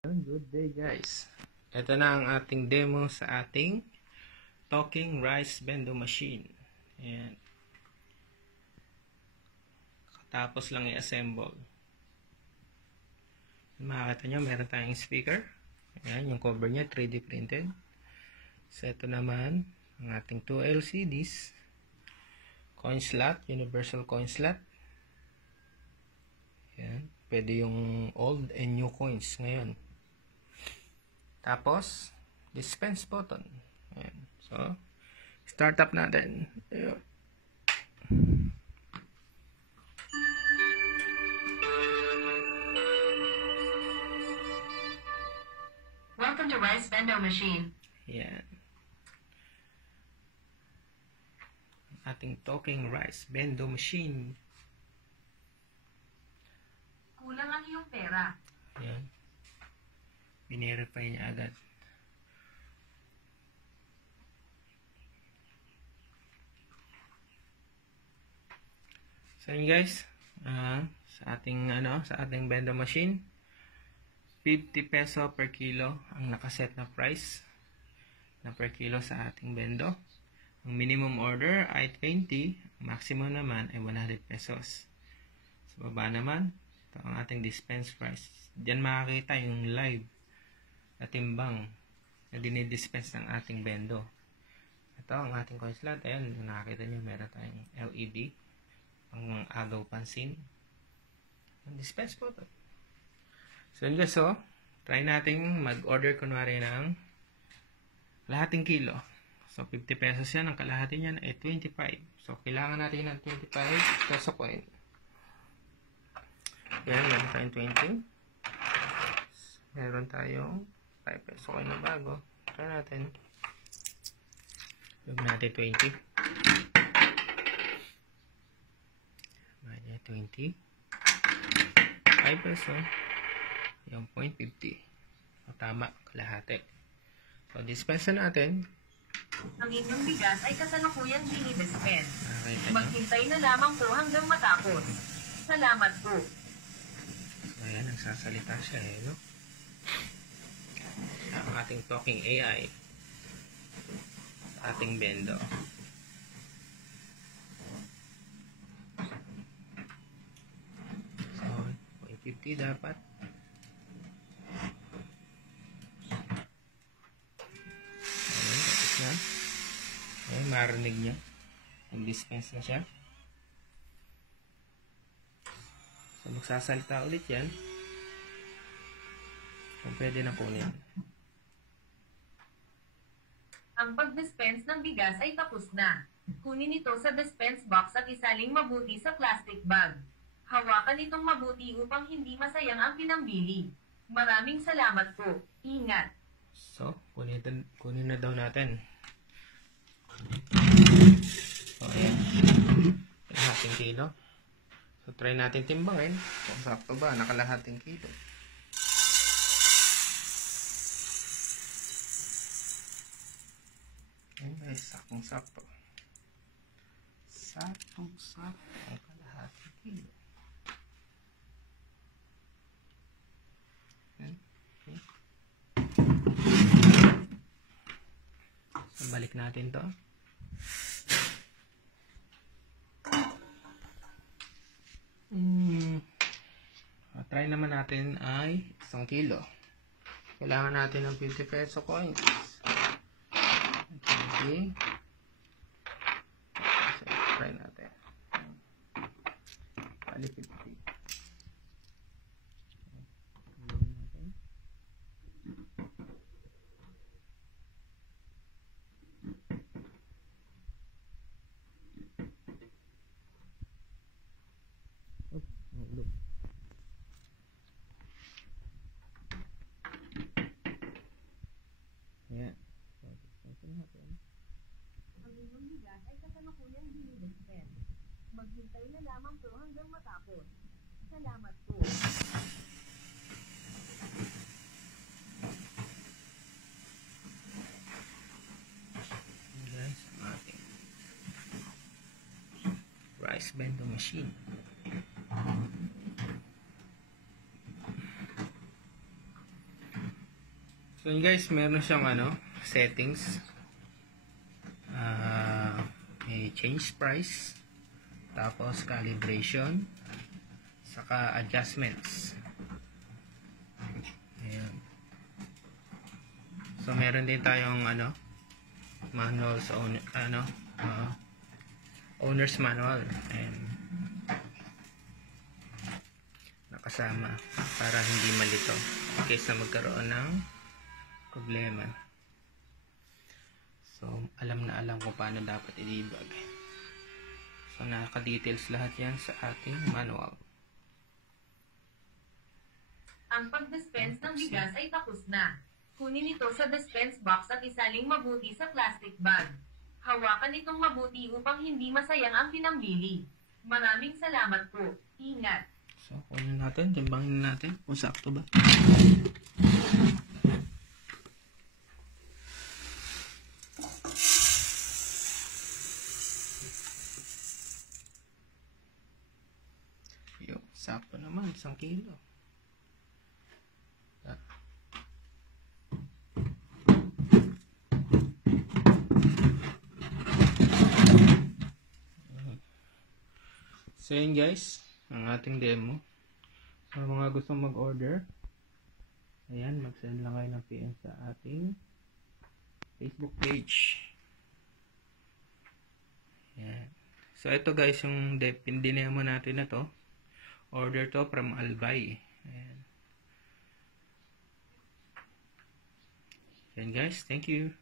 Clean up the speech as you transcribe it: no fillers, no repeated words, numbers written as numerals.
Good day guys. Ito na ang ating demo sa ating talking rice bendo machine. Ayan. Tapos lang i-assemble. Makikita nyo meron tayong speaker. Ayan, yung cover niya 3D printed. So ito naman ang ating 2 LCDs. Coin slot, universal coin slot. Ayan. Pwede yung old and new coins ngayon. Tapos, dispense button. Ayan. So, start up natin. Ayan. Welcome to Rice Bendo Machine. Ayan. Ating talking rice bendo machine. Kulang ang iyong pera. Ayan. Binerify niya agad. So yun guys, sa ating bendo machine, 50 peso per kilo ang nakaset na price na per kilo sa ating bendo. Ang minimum order ay 20, maximum naman ay 100 pesos. Sa baba naman, ito ang ating dispense price. Diyan makakita yung live na timbang na dinidispense ng ating bendo. Ito ang ating coin slot. Ayan, nakakita nyo, meron tayong LED ang agaw pansin. Ang dispense po ito. So yun guys, so try natin mag-order kunwari ng kalahating kilo. So 50 pesos yan, ang kalahati niyan ay 25. So kailangan natin ng 25 peso coin. Yan, meron tayong 20. Meron tayong 5 peso coin na bago. Try natin. Log natin 20. Maya 20. 5 peso. Yung 0.50. O, tama, kalahati. So, dispense natin. Ang inyong bigas ay kasalukuyang dinidispense. Okay, Maghintay na lamang po hanggang matapos. Salamat po. So, ayan, nagsasalita siya no? Ang ating talking AI sa ating bendo. So, 0.50 dapat. Ayan, tapos na. Ayan, marinig niya. Nag-dispense na siya. So, magsasalita ulit yan. Kung pwede na kunin. Ang pag-dispense ng bigas ay tapos na. Kunin ito sa dispense box at isalin mabuti sa plastic bag. Hawakan itong mabuti upang hindi masayang ang pinambili. Maraming salamat po. Ingat. So, kunin na daw natin. So, ayan. Kalahating kilo. So, try natin timbangin. Kung sakto ba, nakalahating kilo. Ayan guys, sakong-sakto. Sakong-sakto ang kalahating kilo. Ayan. Okay. So, balik natin to. Try naman natin ay 1 kilo. Kailangan natin ng 50 peso coins. 20. So, try natin. Bali 50. Ayan. Ang inyong bigas ay kasalukuyang dinidispense. Maghintay na lamang po hanggang matapos. Salamat po. Guys, ang ating rice bendo machine. So yun guys, meron siyang settings. May change price, tapos calibration, saka adjustments. Ayan. So meron din tayong manual sa owner's manual. Ayan. Nakasama para hindi malito in case na magkaroon ng problema. So alam kung paano dapat i-debug. So naka-details lahat yan sa ating manual. Ang pag-dispense ng bigas ay tapos na. Kunin ito sa dispense box at isaling mabuti sa plastic bag. Hawakan itong mabuti upang hindi masayang ang pinambili. Maraming salamat po. Ingat. So kunin natin, timbangin natin kung sakto ba. Sakto naman, 1 kilo. So yun guys, ang ating demo. Sa mga gustong mag-order, ayan, mag-send lang kayo ng PM sa ating Facebook page. Ayan. So ito guys, yung dinemo natin na to. Order to from Albay. Ayan. Yan guys, thank you.